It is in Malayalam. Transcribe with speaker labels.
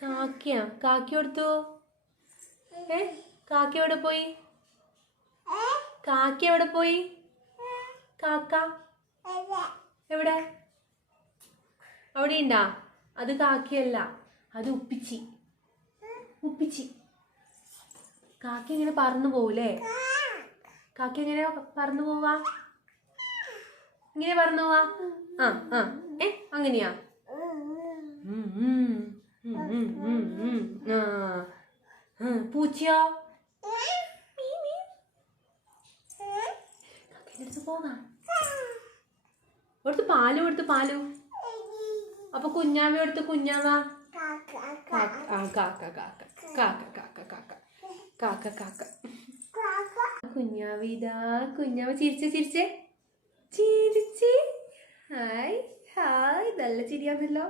Speaker 1: കാക്കയാ? കാക്കി കൊടുത്തു ഏ? കാക്ക എവിടെ പോയി? കാക്ക എവിടെ പോയി? കാക്ക? എവിടെ? അവിടെ ഉണ്ടാ അത് കാക്കിയല്ല അത് ഉപ്പിച്ചി. ഉപ്പിച്ചി. കാക്ക ഇങ്ങനെ പറന്നു പോവൂലേ? കാക്ക എങ്ങനെ പറന്നു പോവാ? ഇങ്ങനെ പറന്നു പോവാ? ആ ആ. ഏ അങ്ങനെയാ. ഉം, ഉം. ഉം. ആ. ഉം, പൂച്ചയോ മീ, മീ. കാക്കേന്റെ അടുത്ത് പോകാം എടുത്ത് പാൽ എടുത്ത് പാലു അപ്പൊ കുഞ്ഞാവ എടുത്ത് കുഞ്ഞാവ കുഞ്ഞാവ ചിരിച്ചേ ചിരിച്ചേ ചിരിച്ചേ ഹായ് ഹായ് നല്ല ചിരിയാന്നല്ലോ